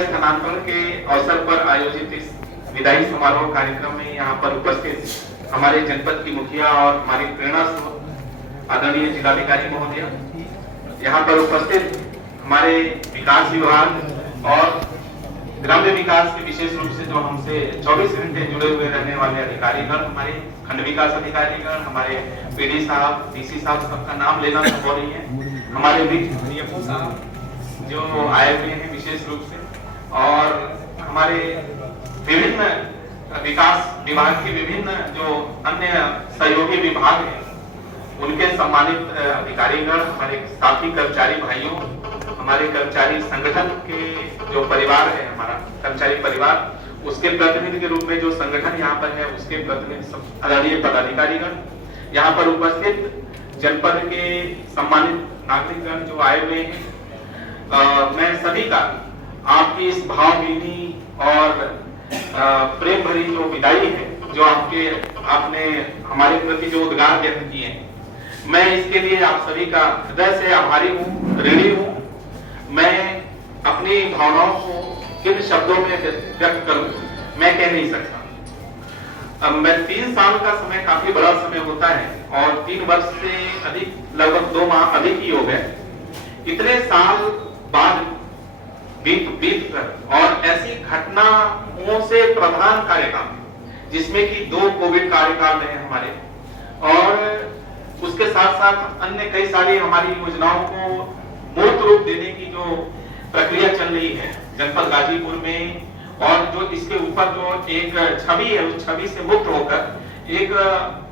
विधायी स्थानांतरण के अवसर पर आयोजित इस विधायी समारोह कार्यक्रम में यहाँ पर उपस्थित हमारे जनपद की मुखिया और हमारी प्रेरणा स्रोत आदरणीय जिलाधिकारी महोदय, यहाँ पर उपस्थित हमारे विकास विभाग और ग्राम्य विकास के विशेष रूप से जो हमसे 24 घंटे जुड़े हुए रहने वाले अधिकारीगण, हमारे खंड विकास अधिकारीगण, हमारे पीडी साहब, डीसी साहब, सबका नाम लेना संभव नहीं है, हमारे डीएफओ साहब जो आए हुए हैं विशेष रूप से, और हमारे विभिन्न विकास विभाग के विभिन्न जो अन्य सहयोगी विभाग हैं उनके सम्मानित अधिकारीगण, हमारे साथी कर्मचारी भाइयों, हमारे कर्मचारी संगठन के जो परिवार है, हमारा कर्मचारी परिवार, उसके प्रतिनिधि के रूप में जो संगठन यहाँ पर है उसके प्रतिनिधि आदरणीय पदाधिकारीगण, यहाँ पर उपस्थित जनपद के सम्मानित नागरिकगण जो आए हुए हैं, मैं सभी का आपकी इस भावभीनी और प्रेम भरी जो विदाई है, जो आपने हमारे प्रति जो उद्गार व्यक्त किए हैं, मैं इसके लिए आप सभी का हृदय से आभारी हूँ, ऋणी हूँ। मैं अपनी भावनाओं को किन शब्दों में व्यक्त करूं, मैं कह नहीं सकता। अब मैं 3 साल का समय काफी बड़ा समय होता है और 3 वर्ष से अधिक, लगभग 2 माह अधिक ही हो गए। इतने साल बाद बीत कर और ऐसी घटनाओं से प्रधान कार्यकाल जिसमें कि 2 कोविड कार्यकाल रहे हमारे, और उसके साथ साथ अन्य कई सारी हमारी योजनाओं को मूर्त रूप देने की जो प्रक्रिया चल रही है जनपद गाजीपुर में, और जो इसके ऊपर जो एक छवि है उस छवि से मुक्त होकर एक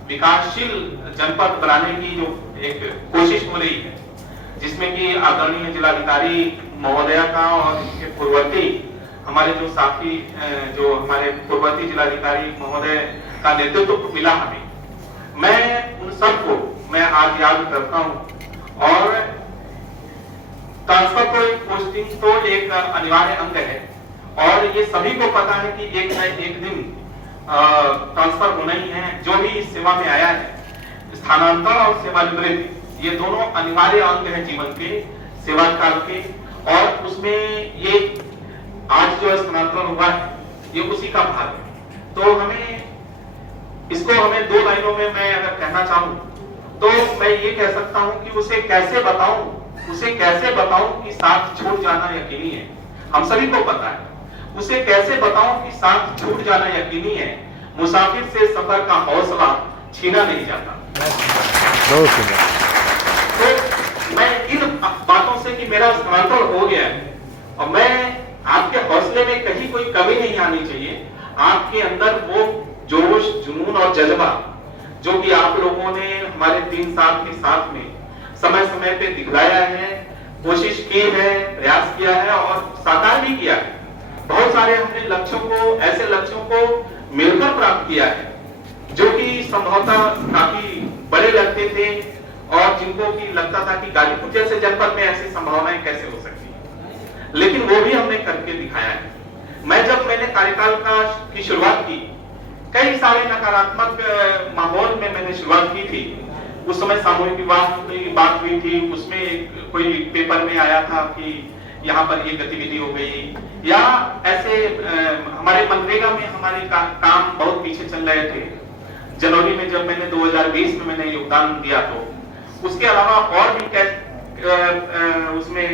विकासशील जनपद बनाने की जो एक कोशिश हो रही है, जिसमें कि आदरणीय जिलाधिकारी महोदया का और इसके पूर्ववर्ती हमारे जो साथी जो हमारे पूर्ववर्ती जिलाधिकारी महोदय का नेतृत्व मिला हमें, मैं उन सबको मैं आज याद करता हूं। और ट्रांसफर तो एक पोस्टिंग तो एक अनिवार्य अंग है और ये सभी को पता है कि एक न एक दिन ट्रांसफर होना ही है। जो भी इस सेवा में आया है, स्थानांतरण और सेवानिवृत्ति ये दोनों अनिवार्य अंग है जीवन के, सेवा काल के, और उसमें ये आज जो स्थानांतरण हुआ है ये उसी का भाग है। तो हमें 2 लाइनों में मैं अगर कहना चाहूं तो मैं ये कह सकता हूं कि उसे कैसे बताऊं कि साथ छूट जाना यकीनी है। हम सभी को पता है, उसे कैसे बताऊं कि साथ छूट जाना यकीनी है। मुसाफिर से सफर का हौसला छीना नहीं जाता। तो मैं इन बातों से कि मेरा स्थानांतरण हो गया है और मैं आपके हौसले में कहीं कोई कमी नहीं आनी चाहिए। आपके अंदर वो जोश, जुनून और जज्बा जो कि आप लोगों ने हमारे 3 साल के साथ में समय समय पे दिखलाया है, कोशिश की है, प्रयास किया है और साकार भी किया है। बहुत सारे हमने ऐसे लक्ष्यों को मिलकर प्राप्त किया है जो कि संभवतः काफी बड़े लगते थे और जिनको कि लगता था कि गाजीपुर जैसे जनपद में ऐसी संभावनाएं कैसे हो सकती है, लेकिन वो भी हमने करके दिखाया है। जब मैंने कार्यकाल की शुरुआत की, कई सारे नकारात्मक माहौल में मैंने शुरुआत की थी। उस समय सामूहिक विवाह की बात हुई थी, उसमें कोई पेपर में आया था कि यहाँ पर ये गतिविधि हो गई, या ऐसे हमारे मनरेगा में हमारे काम बहुत पीछे चल रहे थे। जनवरी में जब मैंने 2020 में मैंने योगदान दिया तो उसके अलावा और भी उसमें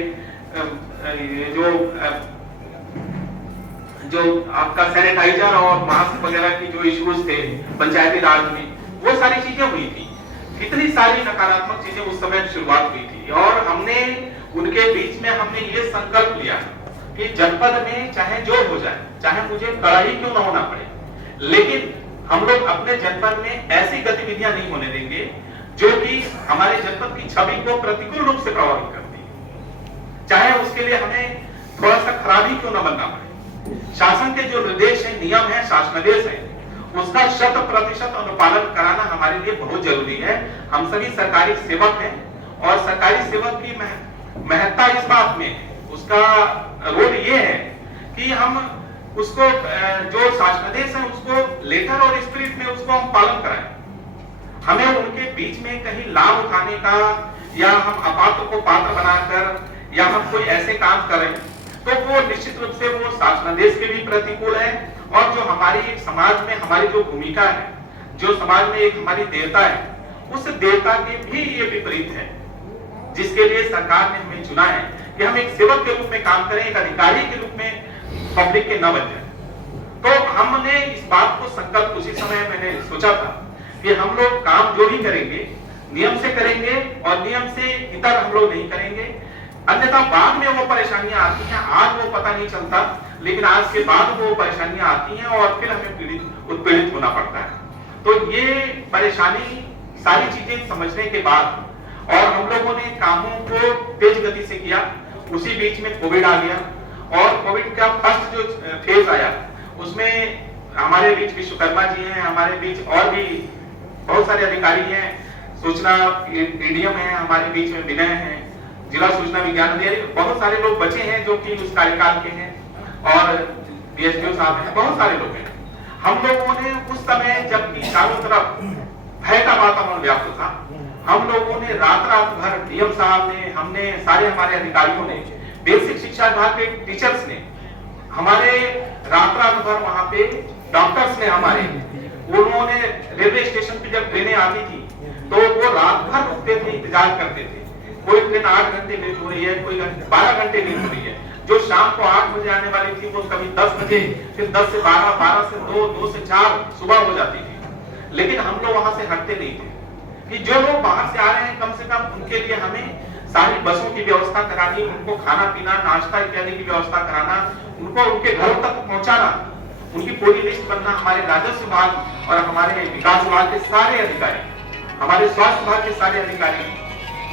जो आपका सैनिटाइजर और मास्क वगैरह की जो इश्यूज थे पंचायती राज में, वो सारी चीजें हुई थी। कितनी सारी नकारात्मक चीजें उस समय शुरुआत हुई थी और हमने उनके बीच में हमने ये संकल्प लिया कि जनपद में चाहे जो हो जाए, चाहे मुझे कड़ाई क्यों ना होना पड़े, लेकिन हम लोग अपने जनपद में ऐसी गतिविधियां नहीं होने देंगे जो कि हमारे जनपद की छवि को प्रतिकूल रूप से प्रभावित करती है, चाहे उसके लिए हमें थोड़ा सा खराब ही क्यों ना बनना पड़े। शासन के जो निर्देश है, नियम है, शासनादेश है, उसका 100% अनुपालन कराना हमारे लिए बहुत जरूरी है। हम सभी सरकारी सेवक हैं और सरकारी सेवक की महत्ता इस बात में है, उसका रोल ये है कि हम उसको जो शासनादेश है उसको लेटर और स्पिरिट में उसको हम पालन कराएं। हमें उनके बीच में कहीं लाभ उठाने का, या हम अपात्र को पात्र बनाकर, या हम कोई ऐसे काम करें तो वो निश्चित रूप से वो शासनादेश के भी प्रतिकूल है, और जो हमारी एक समाज में हमारी जो भूमिका है, जो समाज में एक हमारी देवता है, उस देवता के भी ये विपरीत है, जिसके लिए सरकार ने हमें चुना है कि हम एक सेवक के रूप में काम करें, एक अधिकारी के रूप में पब्लिक के न बन जाए। तो हमने इस बात को संकल्प उसी समय मैंने सोचा था कि हम लोग काम जो भी करेंगे नियम से करेंगे, और नियम से इतर हम लोग नहीं करेंगे, अन्यथा बाद में वो परेशानियां आती हैं। आज वो पता नहीं चलता, लेकिन आज के बाद वो परेशानियां आती हैं और फिर हमें उत्पीड़ित होना पड़ता है। तो ये परेशानी सारी चीजें समझने के बाद, और हम लोगों ने कामों को तेज गति से किया। उसी बीच में कोविड आ गया, और कोविड का फर्स्ट जो फेज आया उसमें हमारे बीच विश्वकर्मा जी हैं, हमारे बीच और भी बहुत सारे अधिकारी हैं, सूचना एडीएम है, हमारे बीच में विनय है, जिला सूचना विज्ञान अधिकारी, बहुत सारे लोग बचे हैं जो कि उस कार्यकाल के हैं, और डीएसपीओ साहब हैं, बहुत सारे लोग हैं। हम लोगों ने उस समय जबकि चारों तरफ भय का वातावरण व्याप्त था, हम लोगों ने रात भर डीएम साहब ने, हमने, सारे हमारे अधिकारियों ने, बेसिक शिक्षा विभाग के टीचर्स ने, हमारे रात भर वहां पे डॉक्टर्स ने, हमारे, उन्होंने रेलवे स्टेशन पे जब ट्रेनें आती थी तो वो रात भर रुकते थे, इंतजार करते थे। कोई ट्रेन 8 घंटे लेट हो रही है, कोई 12 घंटे लेट हो रही है। जो शाम को 8 बजे आने वाली थी वो कभी 10 बजे, फिर 10 से 12, 12 से 2, 2 से 4 सुबह हो जाती थी। लेकिन हम लोग वहां से हटते नहीं थे कि जो लोग बाहर से आ रहे हैं, कम से कम उनके लिए हमें सारी बसों की व्यवस्था करानी, उनको खाना पीना, नाश्ता इत्यादि की व्यवस्था कराना, उनको उनके घरों तक पहुंचाना, उनकी पूरी लिस्ट बनना। हमारे राजस्व विभाग और हमारे विकास विभाग के सारे अधिकारी, हमारे स्वास्थ्य विभाग के सारे अधिकारी,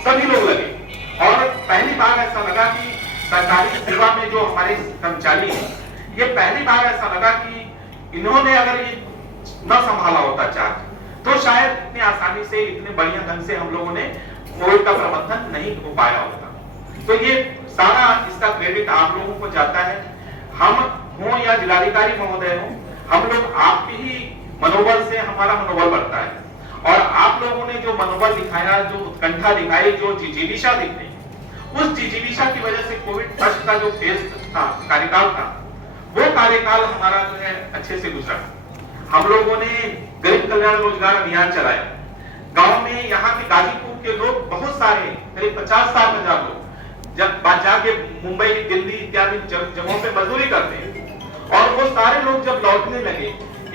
सभी लोग लगे। और पहली बार ऐसा लगा कि सरकारी सेवा में जो हमारे कर्मचारी हैं, ये पहली बार ऐसा लगा कि इन्होंने अगर ये न संभाला होता चार्ज, तो शायद इतनी आसानी से, इतने बढ़िया ढंग से हम लोगों ने कोविड का प्रबंधन नहीं हो पाया होता। तो ये सारा इसका क्रेडिट आप लोगों को जाता है। हम हो या जिलाधिकारी महोदय हो, हम लोग आपके ही मनोबल से हमारा मनोबल बढ़ता है, और आप लोगों ने जो मनोबल दिखाया, जो उत्कंठा दिखाई, जो जिजीविषा दिखाई, उस जिजीविषा की वजह से कोविड फर्स्ट का जो फेज था, कार्यकाल था, वो कार्यकाल हमारा जो है अच्छे से गुजरा। हम लोगों ने गरीब कल्याण रोजगार अभियान चलाया। गांव में यहाँ के गाजीपुर के लोग बहुत सारे, करीब 50-60 लोग जब जाके मुंबई, दिल्ली इत्यादि जगहों पे मजदूरी करते हैं, और वो सारे लोग जब लौटने लगे,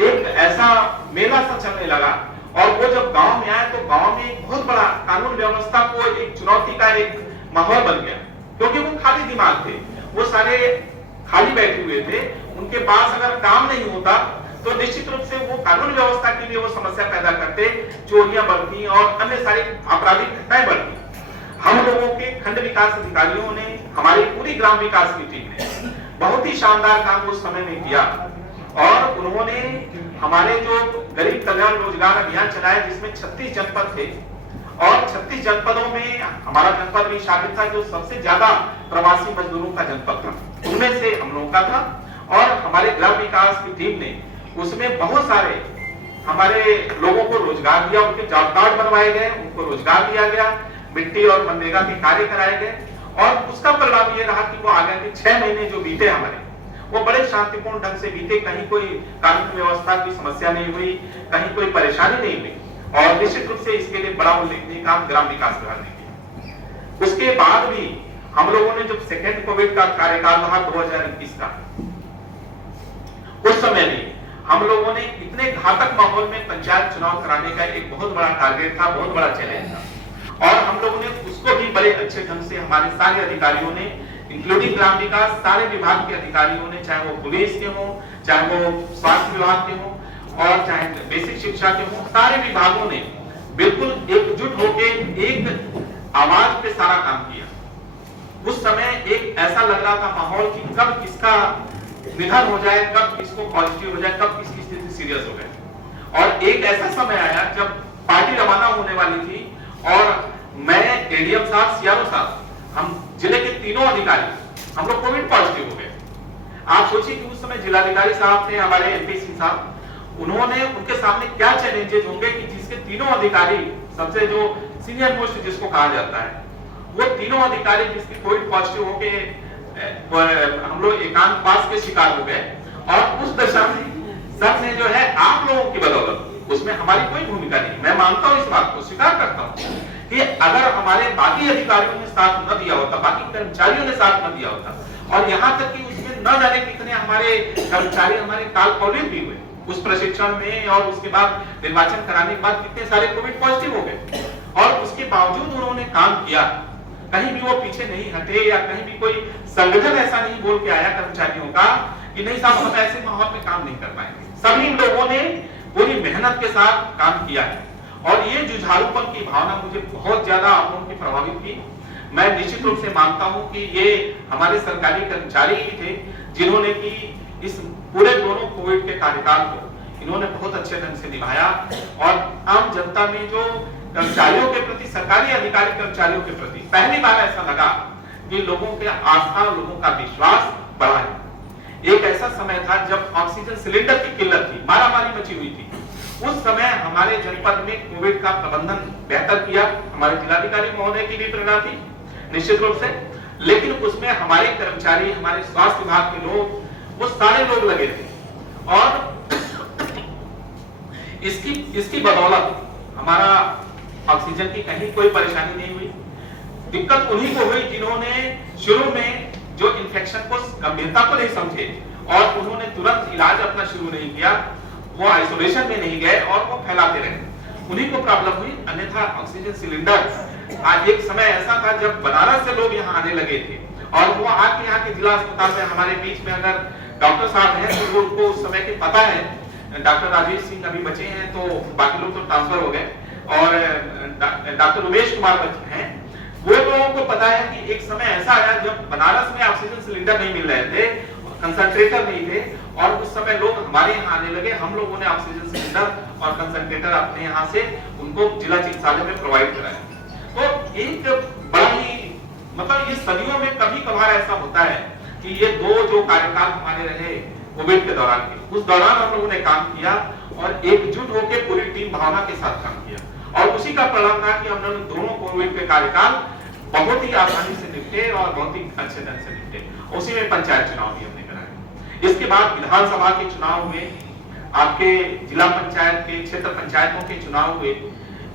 एक ऐसा मेला सा चलने लगा, और वो जब गांव में आए तो गांव में एक बहुत बड़ा कानून व्यवस्था को एक चुनौती का एक माहौल बन गया, क्योंकि वो खाली दिमाग थे, वो सारे खाली बैठे हुए थे। उनके पास अगर काम नहीं होता तो निश्चित रूप से वो कानून व्यवस्था के लिए वो समस्या पैदा करते, चोरियां बढ़ती और अन्य सारी आपराधिक घटनाएं बढ़ती। हम लोगों के खंड विकास अधिकारियों ने, हमारी पूरी ग्राम विकास की टीम ने बहुत ही शानदार काम उस समय में किया, और उन्होंने हमारे जो गरीब कल्याण रोजगार अभियान चलाया, जिसमें 36 जनपद थे, और 36 जनपदों में हमारा जनपद भी शामिल था, जो सबसे ज्यादा प्रवासी मजदूरों का जनपद था, उनमें से हम लोगों का था। और हमारे ग्राम विकास की टीम ने उसमें बहुत सारे हमारे लोगों को रोजगार दिया, उनके जॉब कार्ड बनवाए गए, उनको रोजगार दिया गया, मिट्टी और मनरेगा के कार्य कराए गए, और उसका परिणाम ये रहा कि वो आगे के 6 महीने जो बीते हमारे, वो बड़े शांतिपूर्ण ढंग से बीते। कहीं कोई कानून व्यवस्था की समस्या नहीं हुई, कहीं कोई परेशानी नहीं हुई, और निश्चित रूप से इसके लिए बड़ा उल्लेखनीय काम ग्राम विकास विभाग ने किया। उसके बाद भी हम लोगों ने जब सेकेंड कोविड का कार्यकाल रहा 2021 का, उस समय भी हम लोगों ने इतने घातक माहौल में पंचायत चुनाव कराने का एक बहुत बड़ा टारगेट था, बहुत बड़ा चैलेंज था, और हम लोगों ने उसको भी बड़े अच्छे ढंग से हमारे सारे अधिकारियों ने, इंक्लूडिंग ग्राम विकास, सारे विभाग के अधिकारियों ने, चाहे वो पुलिस के हो, चाहे वो स्वास्थ्य विभाग के हो, और चाहे बेसिक शिक्षा के हो, सारे विभागों ने बिल्कुल एकजुट होकर एक आवाज पे सारा काम किया। उस समय एक ऐसा लग रहा था माहौल कि कब किसका निधन हो जाए, कब किसको पॉजिटिव हो जाए, कब किसकी स्थिति सीरियस हो जाए। और एक ऐसा समय आया जब पार्टी रवाना होने वाली थी, और मैं, एडीएम साहब, सीआरओ साहब, हम जिले के तीनों अधिकारी, हम लोग कोविड पॉजिटिव हो गए। आप सोचिए कि उस समय जिलाधिकारी साहब थे, हमारे एमपी सिंह साहब, उन्होंने, उनके सामने क्या चैलेंजेस होंगे कि जिसके तीनों अधिकारी, सबसे जो सीनियर मोस्ट जिसको कहा जाता है, वो तीनों अधिकारी जिसकी कोविड पॉजिटिव होके हम लोग एकांतवास के शिकार हो गए, और उस दशा में सर ने जो है आप लोगों की बदौलत, उसमें हमारी कोई भूमिका नहीं, मैं मानता हूं, इस बात को स्वीकार करता हूं कि अगर हमारे बाकी अधिकारियों ने साथ न दिया होता, बाकी कर्मचारियों ने साथ न दिया होता, और यहां तक कि उसमें न जाने कितने हमारे कर्मचारी हमारे कालकौलिक भी हुए उस प्रशिक्षण में, और उसके बाद निर्वाचन कराने के बाद कितने सारे कोविड पॉजिटिव हो गए, और उसके बावजूद उन्होंने काम किया, कहीं भी वो पीछे नहीं हटे, या कहीं भी कोई संगठन ऐसा नहीं बोल के आया कर्मचारियों का कि नहीं साहब हम ऐसे माहौल में काम नहीं कर पाएंगे। सभी लोगों ने पूरी मेहनत के साथ काम किया है, और ये जुझारूपन की भावना मुझे बहुत ज्यादा आप लोगों की प्रभावित की। मैं निश्चित रूप से मानता हूं कि ये हमारे सरकारी कर्मचारी ही थे जिन्होंने की इस पूरे दोनों कोविड के कार्यकाल को इन्होंने बहुत अच्छे ढंग से निभाया, और आम जनता में जो कर्मचारियों के प्रति, सरकारी अधिकारी कर्मचारियों के प्रति पहली बार ऐसा लगा कि लोगों के आस्था, लोगों का विश्वास बढ़ा है। एक ऐसा समय था जब ऑक्सीजन सिलेंडर की किल्लत थी, मारामारी मची हुई थी, उस समय हमारे जनपद में कोविड का प्रबंधन बेहतर किया, हमारे जिलाधिकारी महोदय की भी प्रेरणा थी निश्चित रूप से, लेकिन उसमें हमारे कर्मचारी, हमारे स्वास्थ्य विभाग के लोग, वो सारे लोग लगे थे, और इसकी बदौलत हमारा ऑक्सीजन की कहीं कोई परेशानी नहीं हुई। दिक्कत उन्हीं को हुई जिन्होंने शुरू में जो इन्फेक्शन को, गंभीरता को नहीं समझे, और उन्होंने तुरंत इलाज अपना शुरू नहीं किया, वो आइसोलेशन में नहीं गए और वो फैलाते रहे, उन्हीं को प्रॉब्लम हुई। अन्यथा ऑक्सीजन सिलेंडर, आज एक समय ऐसा था जब बनारस से लोग यहाँ आने लगे थे, और वो आके यहाँ के जिला अस्पताल में हमारे बीच में अगर डॉक्टर साहब हैं तो उनको उस समय के पता है, डॉक्टर राजेश सिंह अभी बचे हैं, तो बाकी लोग तो ट्रांसफर हो गए, और डॉक्टर उमेश कुमार बचे हैं, वो लोगों को पता है कि एक समय ऐसा आया जब बनारस में ऑक्सीजन सिलेंडर नहीं मिल रहे थे, कंसंट्रेटर नहीं थे, और उस समय लोग हमारे यहाँ आने लगे, हम लोगों ने ऑक्सीजन सिलेंडर और कंसंट्रेटर अपने यहाँ से उनको जिला चिकित्सालय में प्रोवाइड कराया। तो एक बड़ा ही, मतलब ये सदियों में कभी कभार ऐसा होता है कि ये दो जो कार्यकाल हमारे रहे कोविड के दौरान के, उस दौरान हम लोगों ने काम किया, और एकजुट होकर पूरी टीम भावना के साथ काम किया, और उसी का परिणाम था कि हम लोग दोनों कोविड के कार्यकाल बहुत ही आसानी से निपटे, और बहुत ही अच्छे ढंग से निपटे। उसी में पंचायत चुनाव भी हमने कराए। इसके बाद विधानसभा के चुनाव हुए, आपके जिला पंचायत के, क्षेत्र पंचायतों के चुनाव हुए,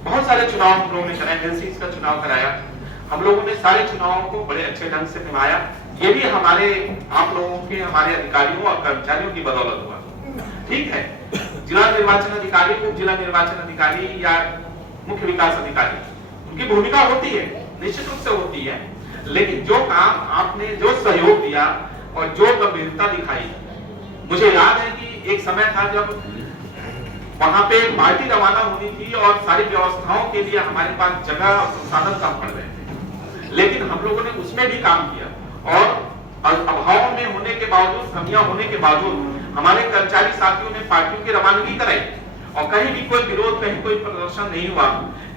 बहुत सारे चुनाव हम लोगों ने कराए, एलसीज का चुनाव कराया, हम लोगों ने सारे चुनावों को बड़े अच्छे ढंग से निभाया। ये भी हमारे, आप लोगों के, हमारे अधिकारियों और कर्मचारियों की बदौलत हुआ। ठीक है, जिला निर्वाचन अधिकारी, उप जिला निर्वाचन अधिकारी या मुख्य विकास अधिकारी, उनकी भूमिका होती है, निश्चित रूप से होती है, लेकिन जो काम आपने, जो सहयोग दिया और जो गंभीरता दिखाई, मुझे याद है कि एक समय था जब वहां पे पार्टी रवाना होनी थी और सारी व्यवस्थाओं के लिए हमारे पास जगह और संसाधन कम पड़ रहे थे, लेकिन हम लोगों ने उसमें भी काम किया, और अभाव में होने के बावजूद, कमियां होने के बावजूद हमारे कर्मचारी साथियों ने पार्टियों की रवानगी कराई, और कहीं भी कोई विरोध, कहीं कोई प्रदर्शन नहीं हुआ।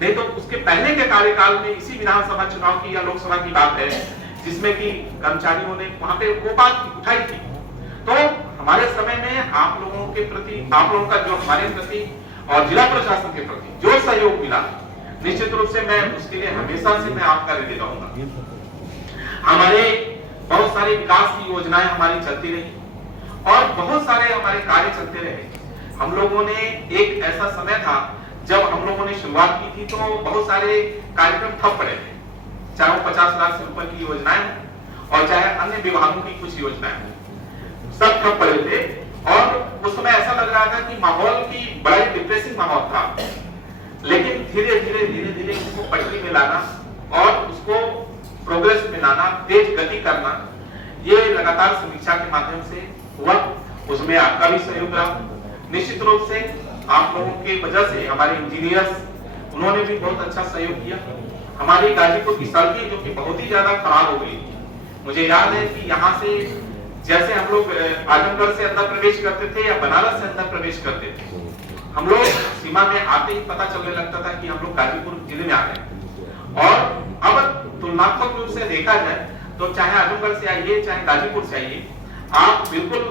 नहीं तो उसके पहले के कार्यकाल में, इसी विधानसभा चुनाव की या लोकसभा की बात है, जिसमें कि कर्मचारियों ने वहां पे वो बात उठाई थी। तो हमारे समय में आप लोगों के प्रति, आप लोगों का जो हमारे प्रति और जिला प्रशासन के प्रति जो सहयोग मिला, निश्चित रूप से मैं उसके लिए हमेशा से मैं आपका ऋणी रहूंगा। हमारे बहुत सारे विकास की योजनाएं हमारी चलती रही, और बहुत सारे हमारे कार्य चलते रहे। हम लोगों ने, एक ऐसा समय था जब हम लोगों ने शुरुआत की थी तो बहुत सारे कार्यक्रम ठप पड़े थे, चाहे वो 50 लाख से ऊपर की योजनाएं और चाहे अन्य विभागों की कुछ योजनाएं, सब ठप पड़े थे, और उस समय ऐसा लग रहा था कि माहौल की बड़ा ही डिप्रेसिंग माहौल था। लेकिन धीरे धीरे उसको पटरी में लाना और उसको प्रोग्रेस में लाना, तेज गति करना, ये लगातार समीक्षा के माध्यम से हुआ। उसमें आपका भी सहयोग रहा, निश्चित रूप से आप लोगों की वजह से हमारे इंजीनियर्स, उन्होंने भी बहुत अच्छा सहयोग किया। हमारी गाजीपुर की सड़कें जो कि बहुत ही ज्यादा खराब हो गई, मुझे याद है कि यहाँ से जैसे हम लोग आजमगढ़ से अंदर प्रवेश करते थे या बनारस से अंदर प्रवेश करते थे, हम लोग सीमा में आते ही पता चलने लगता था कि हम लोग गाजीपुर जिले में आ गए। और अब तुलनात्मक रूप से देखा जाए तो चाहे आजमगढ़ से आइए, चाहे गाजीपुर से आइए, आप बिल्कुल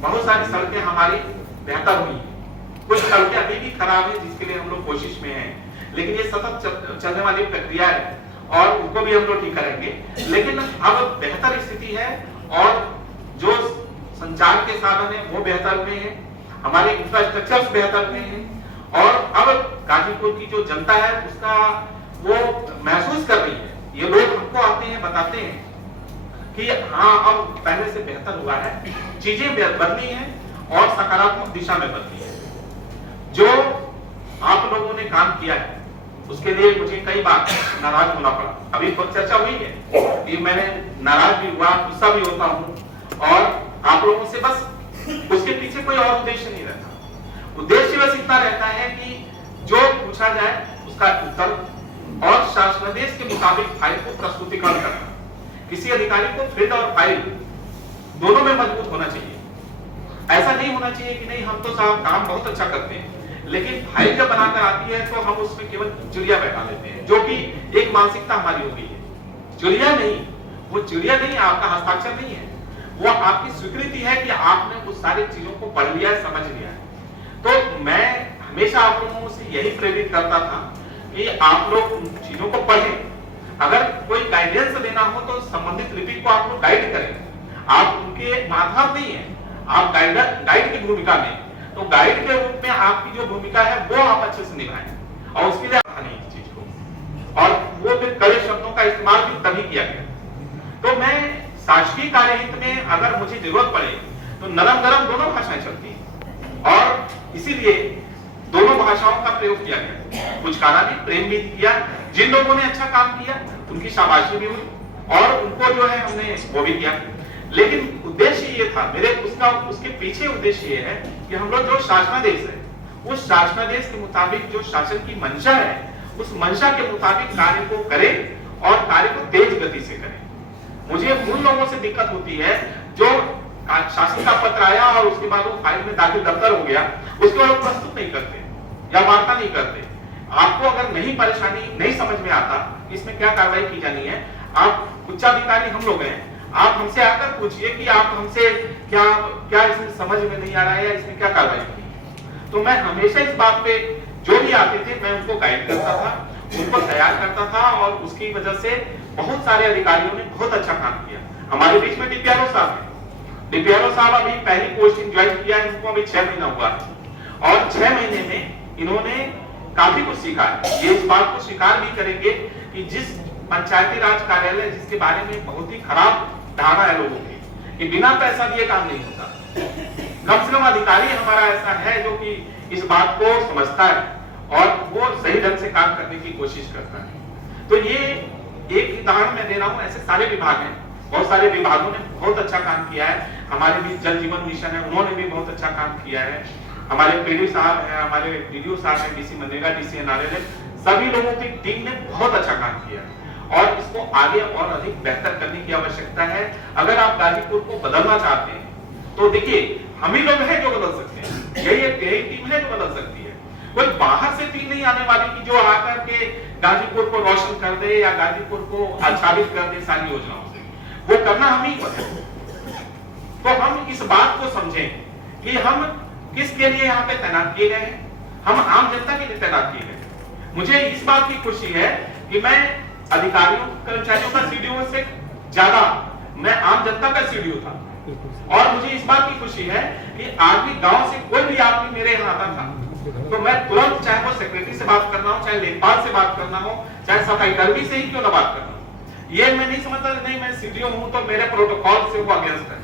बहुत सारी सड़कें हमारी बेहतर हुई है। कुछ सड़कें अभी भी खराब है, जिसके लिए हम लोग कोशिश में हैं, लेकिन ये सतत चलने वाली प्रक्रिया है और उनको भी हम लोग ठीक करेंगे। लेकिन अब बेहतर स्थिति है और जो संचार के साधन है वो बेहतर हुए हैं, हमारे इंफ्रास्ट्रक्चर बेहतर हुए हैं, और अब गाजीपुर की जो जनता है उसका वो महसूस कर रही है। ये लोग हमको आते हैं, बताते हैं कि हाँ अब पहले से बेहतर हुआ है, चीजें बदली हैं और सकारात्मक दिशा में बदली है। जो आप लोगों ने काम किया है उसके लिए मुझे कई बार नाराज होना पड़ा। अभी तो चर्चा हुई है कि मैंने नाराज भी हुआ, गुस्सा भी होता हूँ, और आप लोगों से बस उसके पीछे कोई और उद्देश्य नहीं रहता। उद्देश्य बस इतना रहता है कि जो पूछा जाए उसका उत्तर और शासनादेश के मुताबिक फाइल को प्रस्तुतिकरण करना। किसी अधिकारी को फील्ड और फाइल दोनों में मजबूत होना चाहिए। ऐसा नहीं होना चाहिए कि नहीं हम तो साहब काम बहुत अच्छा करते हैं, लेकिन फाइल जब बनाकर आती है तो हम उसमें केवल चिड़िया बैठा लेते हैं, जो कि एक मानसिकता हमारी हो गई है। चिड़िया नहीं, वो चिड़िया नहीं, आपका हस्ताक्षर नहीं है, वो आपकी स्वीकृति है कि आपने उस सारी चीजों को पढ़ लिया है, समझ लिया है। तो मैं हमेशा आप लोगों से यही प्रेरित करता था कि आप लोग उन चीजों को पढ़ें। अगर कोई गाइडेंस देना हो तो संबंधित लिपिक को आप लोग गाइड करें। आप उनके माध्यम नहीं है, आप गाइड की भूमिका में, तो गाइड के रूप में आपकी जो भूमिका है वो आप अच्छे से निभाएं, और उसके लिए नहीं इस चीज को, और वो फिर कड़े शब्दों का इस्तेमाल भी तभी किया गया। तो मैं शासकीय कार्यहित में अगर मुझे जरूरत पड़े तो नरम गरम दोनों भाषाएं चलती हैं, और इसीलिए दोनों भाषाओं का प्रयोग किया गया। पुचकारा भी, प्रेम भी किया। जिन लोगों ने अच्छा काम किया उनकी शाबाशी भी हुई, और उनको जो है हमने वो भी किया। लेकिन उद्देश्य ये था मेरे उसके पीछे उद्देश्य ये है कि हम लोग जो शासनादेश है उस शासनादेश के मुताबिक जो शासन की मंशा है उस मंशा के मुताबिक कार्य को करें और कार्य को तेज गति से करें। मुझे उन लोगों से दिक्कत होती है जो शासन का पत्र आया और उसके बाद वो फाइल में दाखिल दफ्तर हो गया, उसके बाद प्रस्तुत नहीं करते या वार्ता नहीं करते। आपको अगर नहीं परेशानी नहीं समझ में आता इसमें क्या कार्रवाई की जानी है, आप उच्चाधिकारी हम लोग हैं, आप हमसे आकर पूछिए कि आप हमसे क्या इसमें समझ में नहीं आ रहा है या इसमें क्या कार्रवाई की। तो मैं हमेशा इस बात पे जो भी आते थे मैं उनको गाइड करता था, उनको तैयार करता था, और उसकी वजह से बहुत सारे अधिकारियों ने बहुत अच्छा काम किया। हमारे बीच में डीपीआरओ साहब हैं। डीपीआरओ साहब अभी पहली पोस्टिंग ज्वाइन किया है, इनको अभी 6 महीना हुआ है, और 6 महीने में इन्होंने काफी कुछ सीखा है। ये इस बात को स्वीकार भी करेंगे कि जिस पंचायती राज कार्यालय जिसके बारे में बहुत ही खराब धारणा है लोगों की कि बिना पैसा दिए काम नहीं होता, कम से कम अधिकारी हमारा ऐसा है जो कि इस बात को समझता है और वो सही ढंग से काम करने की कोशिश करता है। तो ये एक उदाहरण मैं दे रहा हूँ, ऐसे सारे विभाग हैं, बहुत सारे विभागों ने बहुत अच्छा काम किया है। हमारे भी जल जीवन मिशन है, उन्होंने भी बहुत अच्छा काम किया है। हमारे पीडी साहब हैं, हमारे डीडीओ साहब हैं, डीसी मनरेगा, डीसी एनआरएल, सभी लोगों की टीम ने बहुत अच्छा काम किया है, और इसको आगे और अधिक बेहतर करने की आवश्यकता है। अगर आप गाजीपुर को बदलना चाहते हैं तो देखिए हम ही लोग हैं जो बदल सकते हैं, यही टीम है जो बदल सकती है। कोई बाहर से टीम नहीं आने वाली कि जो आकर के गाजीपुर को रोशन कर दे या गाजीपुर को आच्छादित कर दे सारी योजनाओं से, वो करना हम ही को है। तो हम इस बात को समझें कि हम किसके लिए यहाँ पे तैनात किए गए हैं, हम आम जनता के लिए तैनात किए गए। मुझे इस बात की खुशी है कि मैं अधिकारियों कर्मचारियों का सीडीओ से ज्यादा मैं आम जनता का सीडीओ था, और मुझे इस बात की खुशी है कि आज भी गांव से कोई भी आदमी मेरे यहाँ आता था तो मैं तुरंत, चाहे वो सेक्रेटरी से बात करना हो, चाहे लेखपाल से बात करना हो, चाहे सफाई कर्मी से ही क्यों ना बात करना हो, ये मैं नहीं समझता नहीं मैं सीडीओ हूं तो मेरे प्रोटोकॉल से वो अगेंस्ट है,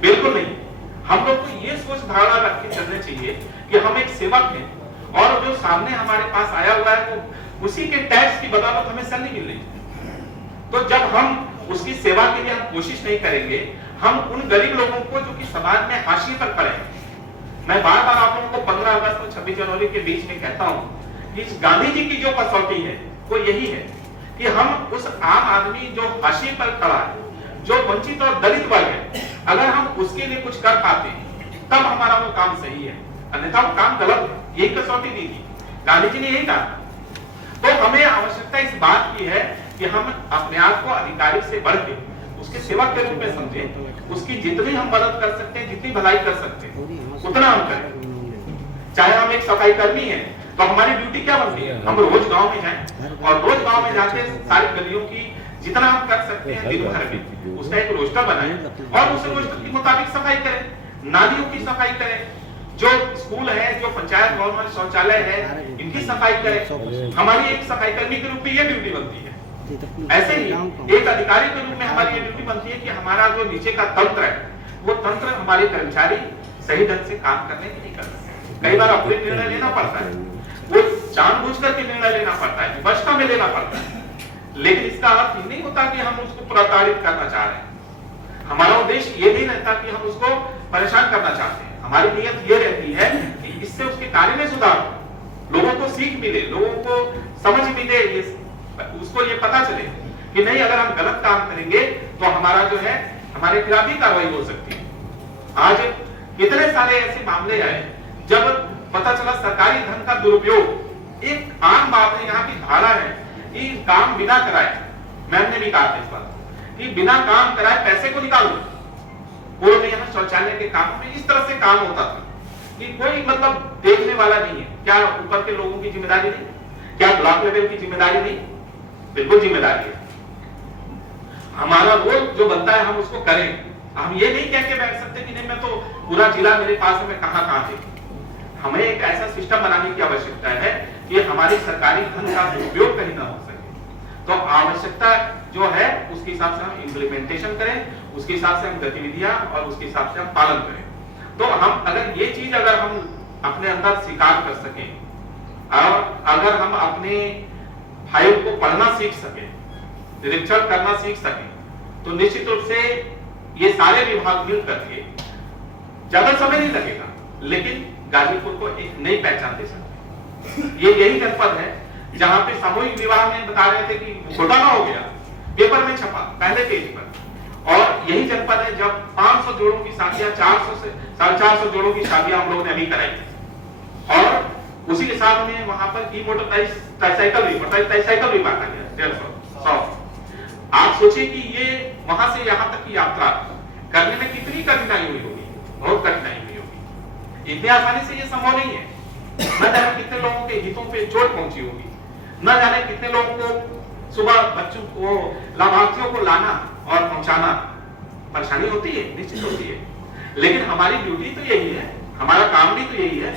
बिल्कुल नहीं। हम लोग को ये सोच धारणा रख के चलने चाहिए कि हम एक सेवक हैं, और जो सामने हमारे पास आया हुआ है वो उसी के टैक्स की बदौलत हमें सैलरी मिल रही है। तो जब हम उसकी सेवा के लिए हम कोशिश नहीं करेंगे, हम उन गरीब लोगों को जो कि समाज में हाशिए पर खड़े हैं, मैं बार बार आप लोगों को 15 अगस्त और 26 जनवरी के बीच में कहता हूं कि गांधी जी की जो कसौटी है वो यही है कि हम उस आम आदमी जो हाशिए पर खड़ा है, जो वंचित और दलित वर्ग है, अगर हम उसके लिए कुछ कर पाते हैं तब हमारा वो काम सही है, अन्यथा वो काम गलत है। यही कसौटी दी थी गांधी जी ने, यही कहा। तो हमें आवश्यकता इस बात की है कि हम अपने आप को अधिकारी से बढ़ के उसके सेवक के रूप में समझें, उसकी जितनी हम मदद कर सकते हैं, जितनी भलाई कर सकते हैं उतना हम करें। चाहे हम एक सफाई कर्मी हैं तो हमारी ड्यूटी क्या बनती है, हम रोज गांव में जाएं और रोज गांव में जाके सारी गलियों की जितना हम कर सकते हैं दिन भर में उसका एक रोस्टर बनाएं और उस रोस्टर के मुताबिक सफाई करें। नालियों की सफाई करें, जो स्कूल है, जो पंचायत भवन में शौचालय है, इनकी सफाई करें। हमारी एक सफाई कर्मी के रूप में ये ड्यूटी बनती है। ऐसे ही एक अधिकारी के रूप में हमारी ये ड्यूटी बनती है कि हमारा जो नीचे का तंत्र है वो तंत्र हमारे कर्मचारी सही ढंग से काम करने की नहीं करते। कई बार अपने निर्णय लेना पड़ता है, वो जानबूझकर के निर्णय लेना पड़ता है, विपक्षता में लेना पड़ता है, लेकिन इसका अर्थ ये नहीं होता कि हम उसको प्रताड़ित करना चाह रहे हैं। हमारा उद्देश्य ये नहीं रहता कि हम उसको परेशान करना चाहते हैं। हमारी नीयत ये रहती है कि इससे उसके कार्य में सुधार हो, लोगों को सीख मिले, लोगों को समझ मिले, उसको ये पता चले कि नहीं, अगर हम गलत काम करेंगे तो हमारा जो है हमारे खिलाफ भी कार्रवाई हो सकती है। आज कितने सारे ऐसे मामले आए जब पता चला सरकारी धन का दुरुपयोग, एक आम बात है, यहाँ की धारा है कि काम बिना कराए, मैम ने भी कहा था इस बात कि बिना काम कराए पैसे को निकालो। पूर्व में यहाँ शौचालय के कामों में इस तरह से काम होता था कि कोई मतलब देखने वाला नहीं है। क्या ऊपर के लोगों की जिम्मेदारी नहीं? क्या ब्लॉक लेवल की जिम्मेदारी नहीं? बिल्कुल जिम्मेदारी है। हमारा रोल जो बनता है हम उसको करें। हम ये नहीं कह के बैठ सकते कि नहीं, मैं तो पूरा जिला मेरे पास है, मैं कहां थे। हमें एक ऐसा सिस्टम बनाने की आवश्यकता है कि हमारी सरकारी धन का दुरुपयोग कहीं ना हो सके। तो आवश्यकता जो है उसके हिसाब से हम इम्प्लीमेंटेशन करें, उसके हिसाब से हम गतिविधियां और उसके हिसाब से हम पालन करें। तो हम अगर ये चीज अगर हम अपने अंदर स्वीकार कर सकें और अगर हम अपने फाइल को पढ़ना सीख सके, निरीक्षण करना सीख सके, तो निश्चित रूप से ये सारे विभाग मिल करके ज्यादा समय नहीं लगेगा, लेकिन गाजीपुर को एक नई पहचान दे सकते हैं। ये यही जनपद है जहां पे सामूहिक विवाह में बता रहे थे कि घोटाला हो गया, पेपर में छपा पहले पेज पर, और यही जनपद है जब 500 जोड़ों की शादियां, 400 से 450 जोड़ों की शादियां हम लोगों ने अभी कराई थी। और उसी के साथ में वहां पर ई मोटर साइकिल भी बांटा गया 150। आप सोचिए कि ये वहां से यहाँ तक की यात्रा करने में कितनी कठिनाई हुई होगी, बहुत कठिनाई हुई होगी। इतनी आसानी से ये संभव नहीं है। न जाने कितने लोगों के हितों पे चोट पहुंची होगी, न जाने कितने लोगों को सुबह बच्चों को, लाभार्थियों को लाना और पहुंचाना परेशानी होती है, निश्चित होती है, लेकिन हमारी ड्यूटी तो यही है, हमारा काम भी तो यही है।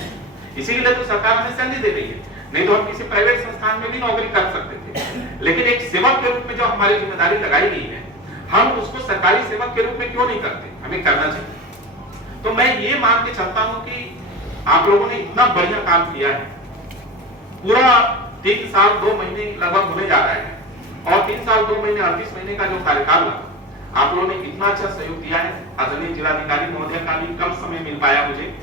इसीलिए तो सरकार हमें सैलरी दे रही है, नहीं तो हम किसी प्राइवेट संस्थान में भी नौकरी कर सकते थे। लेकिन एक सेवक के रूप में जो हमारी जिम्मेदारी लगाई गई है, हम उसको सरकारी सेवक के रूप में क्यों नहीं करते? हमें करना चाहिए। तो मैं ये मान के चलता हूं कि आप लोगों ने इतना बढ़िया काम किया है। पूरा 3 साल 2 महीने लगभग होने जा रहा है, और 3 साल 2 महीने 38 महीने का जो कार्यकाल रहा, आप लोगों ने इतना अच्छा सहयोग दिया है। आदरणीय जिलाधिकारी महोदय का भी कम समय मिल पाया मुझे,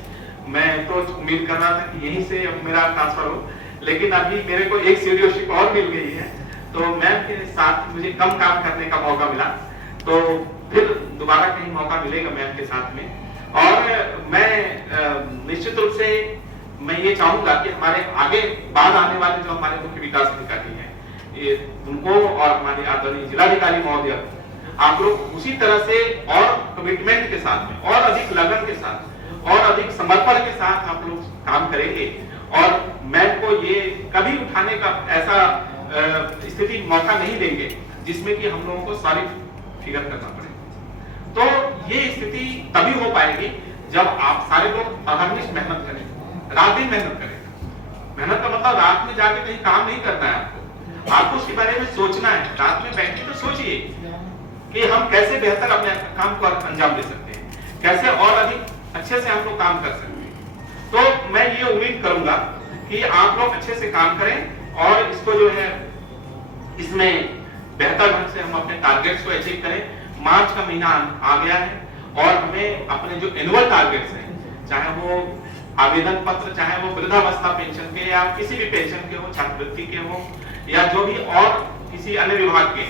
मैं तो उम्मीद कर रहा था कि यहीं से मेरा ट्रांसफर हो, लेकिन अभी मेरे को एक सीडीओशिप और मिल गई है, तो मैम के साथ मुझे कम काम करने का मौका मिला, तो फिर दोबारा कहीं मौका मिलेगा मैम के साथ में। और मैं निश्चित रूप से मैं ये चाहूंगा कि हमारे आगे बाद आने वाले जो हमारे मुख्य विकास अधिकारी हैं, उनको और हमारे आदरणीय जिलाधिकारी महोदय, आप लोग उसी तरह से और कमिटमेंट के साथ में और अधिक लगन के साथ और अधिक समर्पण के साथ आप लोग काम करेंगे, और मैम को ये कभी उठाने का ऐसा स्थिति मौका नहीं देंगे जिसमें कि हम लोगों को सॉरी फिगर करना पड़े। तो ये स्थिति तभी हो पाएगी जब आप सारे लोग अहर्निश मेहनत करें, रात दिन मेहनत करें। मेहनत का मतलब रात में जाके कहीं काम नहीं करना है, आपको उसके बारे में सोचना है। रात में बैठ के तो सोचिए कि हम कैसे बेहतर अपने काम को अंजाम दे सकते हैं, कैसे और अधिक अच्छे से हम लोग काम कर सकते हैं। तो मैं ये उम्मीद करूंगा कि आप लोग अच्छे से काम करें और इसको जो है इसमें बेहतर ढंग से हम अपने टारगेट्स को अचीव करें। मार्च का महीना आ गया है और हमें अपने जो एनुअल टारगेट्स हैं, चाहे वो आवेदन पत्र, चाहे वो वृद्धावस्था पेंशन के या किसी भी पेंशन के हो, छात्रवृत्ति के हो, या जो भी और किसी अन्य विभाग के,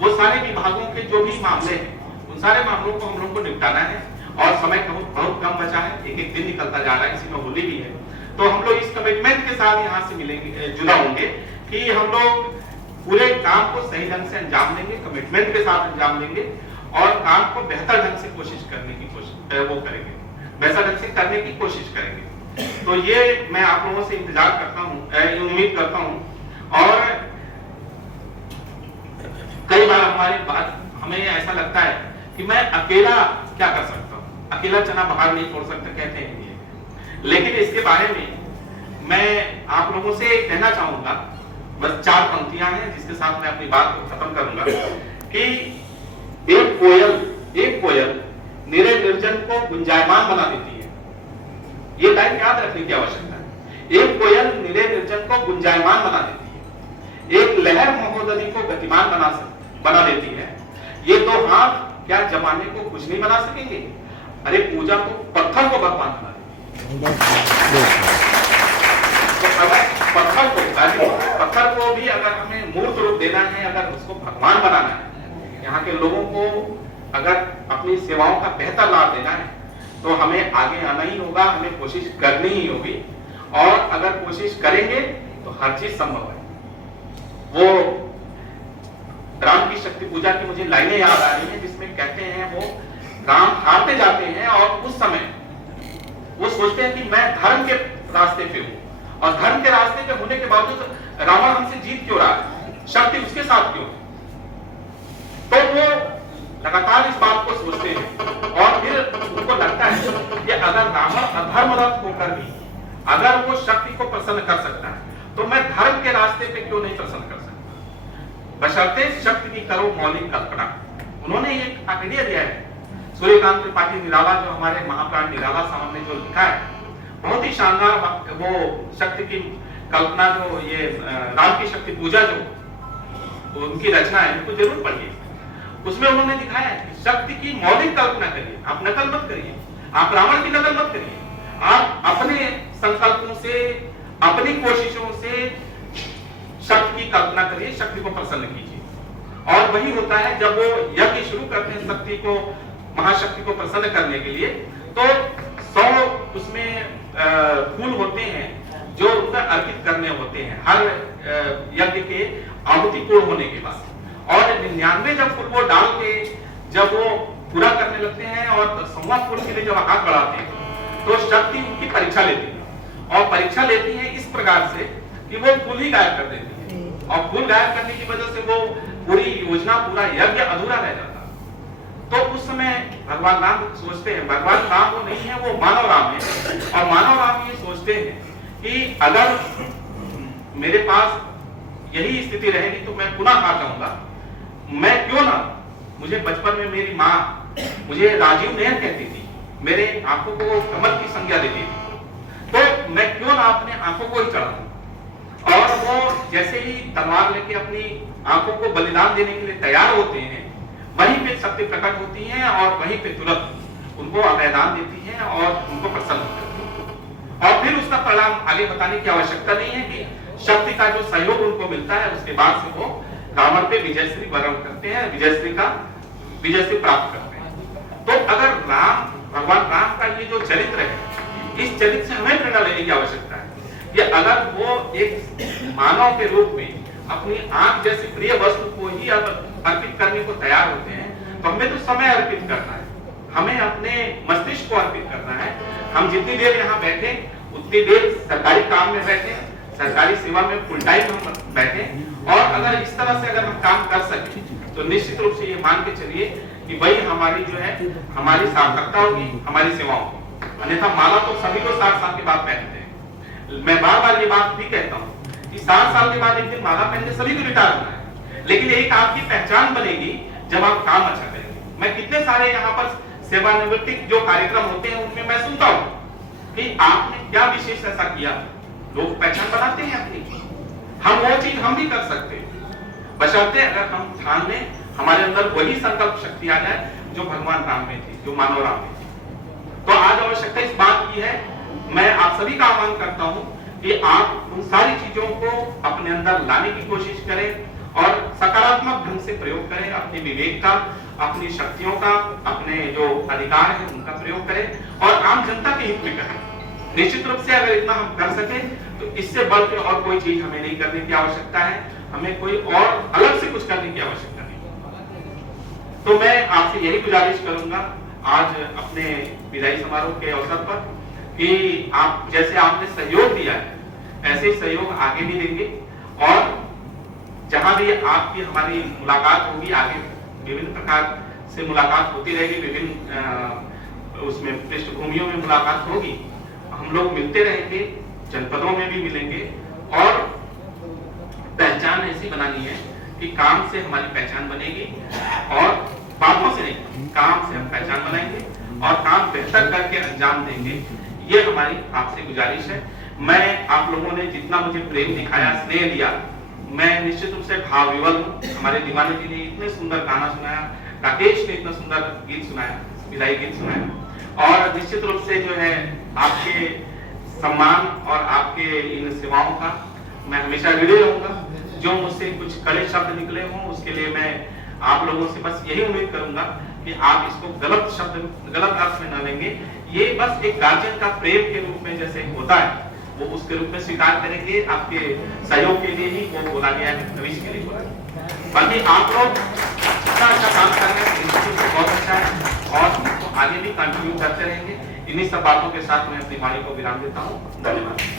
वो सारे विभागों के जो भी मामले हैं, उन सारे मामलों को हम लोग को निपटाना है। और समय बहुत कम बचा है, एक दिन निकलता जा रहा है, इसी में होली भी है। तो हम लोग इस कमिटमेंट के साथ यहाँ से मिलेंगे, जुड़ा होंगे कि हम लोग पूरे काम को सही ढंग से अंजाम देंगे, कमिटमेंट के साथ अंजाम देंगे और काम को बेहतर ढंग से कोशिश करने की वैसा ढंग से करने की कोशिश करेंगे। तो ये मैं आप लोगों से इंतजार करता हूँ, उम्मीद करता हूँ। और कई बार हमारी बात हमें ऐसा लगता है कि मैं अकेला क्या कर सकता हूँ, अकेला चना बाहर नहीं फोड़ सकता कहते हैं ये। लेकिन इसके बारे में मैं आप लोगों से कहना चाहूंगा, बस 4 पंक्तियां हैं जिसके साथ मैं अपनी बात को खत्म करूंगा कि एक कोयल निरे निर्जन को गुंजायमान बना देती है। ये लाइन याद रखने की आवश्यकता है। एक कोयल निरे निर्जन को गुंजायमान बना देती है, एक लहर महोदधि को गतिमान बना देती है। ये 2 हाथ क्या जमाने को कुछ नहीं बना सकेंगे? अरे पूजा को पत्थर को भगवान बना देती है। तो अगर पत्थर को भी अगर हमें मूर्त रूप देना है, अगर उसको भगवान बनाना है, यहाँ के लोगों को अगर अपनी सेवाओं का बेहतर लाभ देना है, तो हमें आगे आना ही होगा, हमें कोशिश करनी ही होगी। और अगर कोशिश करेंगे तो हर चीज संभव है। वो राम की शक्ति पूजा की मुझे लाइनें याद आ रही हैं जिसमें कहते हैं वो राम हारते जाते हैं और उस समय वो सोचते हैं कि मैं धर्म के रास्ते पे हूं, और धर्म के रास्ते पे होने के बावजूद रावण हमसे जीत क्यों रहा है, शक्ति उसके साथ क्यों? तो वो लगातार इस बात को सोचते हैं और फिर उनको लगता है कि अगर रावण अधर्मरत होकर भी अगर वो शक्ति को प्रसन्न कर सकता है, तो मैं धर्म के रास्ते पे क्यों नहीं प्रसन्न कर सकता? बशर्ते शक्ति की करो मौलिक कल्पना। उन्होंने एक आइडिया दिया है, सूर्यकांत त्रिपाठी निराला, जो हमारे महाप्राण निराला साहब ने जो लिखा है, बहुत ही शानदार वो शक्ति की कल्पना, जो ये राम की शक्ति पूजा जो उनकी रचना है, उनको जरूर पढ़िए। उसमें उन्होंने दिखाया है कि शक्ति की मौलिक कल्पना करिए, आप नकल मत करिए, आप रावण की नकल मत करिए, आप अपने संकल्पों से, अपनी कोशिशों से शक्ति की कल्पना करिए, शक्ति को प्रसन्न कीजिए। और वही होता है जब वो यज्ञ शुरू करते हैं शक्ति को, महाशक्ति को प्रसन्न करने के लिए, तो 100 उसमें फूल होते हैं जो उनका अर्पित करने होते हैं हर यज्ञ के आहुति पूर्ण होने के बाद। और 99 जब फूल वो डाल के जब वो पूरा करने लगते हैं और 100वां फूल के लिए जब हाथ बढ़ाते हैं, तो शक्ति उनकी परीक्षा लेती है। और परीक्षा लेती है इस प्रकार से कि वो फूल ही गायब कर देती है, और फूल गायब करने की वजह से वो पूरी योजना, पूरा यज्ञ अधूरा रह जाता है। तो उस समय भगवान राम सोचते हैं, भगवान राम वो नहीं है, वो मानव राम है, और मानव राम ये सोचते हैं कि अगर मेरे पास यही स्थिति रहेगी तो मैं पुनः हार जाऊंगा। मैं क्यों ना, मुझे बचपन में मेरी माँ मुझे राजीव नयन कहती थी, मेरे आंखों को कमल की संज्ञा देती थी, तो मैं क्यों ना अपने आंखों को ही चढ़ाऊं। और वो जैसे ही तलवार लेके अपनी आंखों को बलिदान देने के लिए तैयार होते हैं, वहीं पे शक्ति प्रकट होती है और वहीं पे तुरंत उनको अभयदान देती है और उनको प्रसन्न करती है। और फिर उसका परिणाम आगे बताने की आवश्यकता नहीं है कि शक्ति का जो सहयोग उनको मिलता है, उसके बाद से वो रावण पे विजयश्री वरण करते हैं, विजयश्री प्राप्त करते हैं। तो अगर भगवान राम का ये जो चरित्र है, इस चरित्र से हमें प्रेरणा लेने की आवश्यकता है कि अगर वो एक मानव के रूप में अपनी आंख जैसी प्रिय वस्तु को ही अर्पित करने को तैयार होते हैं, तो हमें तो समय अर्पित करना है, हमें अपने मस्तिष्क को अर्पित करना है। हम जितनी देर यहाँ बैठे उतनी देर सरकारी काम में बैठे, सरकारी सेवा में फुल टाइम हम बैठे, और अगर इस तरह से अगर हम काम कर सके तो निश्चित रूप से ये मान के चलिए कि वही हमारी जो है हमारी सार्थकता होगी, हमारी सेवाओं की। अन्यथा माला तो सभी को 60 साल के बाद पहनते हैं। मैं बार बार ये बात भी कहता हूँ कि 60 साल के बाद एक दिन माला पहनने सभी को रिटायर होना है, लेकिन एक आपकी पहचान बनेगी जब आप काम अच्छा करेंगे। मैं कितने सारे यहाँ पर सेवानिवृत्ति जो कार्यक्रम होते हैं उनमें मैं सुनता हूँ कि आपने क्या विशेष ऐसा किया, लोग पहचान बनाते हैं अपनी। हम वो चीज हम भी कर सकते हैं, बशर्ते अगर हम ध्यान दें, हमारे अंदर वही संकल्प शक्ति आ जाए जो भगवान राम में थी, जो मानव राम में थी। तो आज आवश्यकता इस बात की है, मैं आप सभी का आह्वान करता हूं कि आप उन सारी चीजों को अपने अंदर लाने की कोशिश करें और सकारात्मक ढंग से प्रयोग करें, अपने विवेक का, अपनी शक्तियों का, अपने जो अधिकार है उनका प्रयोग करें और आम जनता के हित में करें। निश्चित रूप से अगर इतना हम कर सके तो इससे बढ़ के और कोई चीज हमें नहीं करने की आवश्यकता है, हमें कोई और अलग से कुछ करने की आवश्यकता नहीं। तो मैं आपसे यही गुजारिश करूंगा आज अपने विदाई समारोह के अवसर पर कि आप जैसे आपने सहयोग दिया है ऐसे सहयोग आगे भी देंगे और जहां भी आपकी हमारी मुलाकात होगी, आगे विभिन्न प्रकार से मुलाकात होती रहेगी, विभिन्न उसमें पृष्ठभूमियों में मुलाकात होगी, हम लोग मिलते रहेंगे, जनपदों में भी मिलेंगे। और पहचान ऐसी बनानी है कि काम से हमारी पहचान बनेगी और बातों से नहीं, काम से हम पहचान बनाएंगे और काम बेहतर करके अंजाम देंगे। ये हमारी आपसे गुजारिश है। मैं आप लोगों ने जितना मुझे प्रेम दिखाया, स्नेह दिया, मैं निश्चित रूप से भाव विवल हूँ। हमारे दीवाने जी ने इतने सुंदर गाना सुनाया, राकेश ने इतना सुंदर गीत सुनाया, विदाई गीत सुनाया, और निश्चित रूप से जो है आपके सम्मान और आपके इन सेवाओं का मैं हमेशा ऋणी रहूंगा। जो मुझसे कुछ कड़े शब्द निकले हों उसके लिए मैं आप लोगों से बस यही उम्मीद करूंगा कि आप इसको गलत शब्द, गलत अर्थ में न लेंगे। ये बस एक गार्जियन का प्रेम के रूप में जैसे होता है, वो उसके रूप में स्वीकार करेंगे। आपके सहयोग के लिए ही वो बोला गया है, भविष्य के लिए बोला गया। बाकी आप लोग इतना अच्छा काम कर रहे हैं, बहुत अच्छा है और इसको आगे भी कंटिन्यू करते रहेंगे। इन्हीं सब बातों के साथ मैं अपनी वाणी को विराम देता हूँ। धन्यवाद।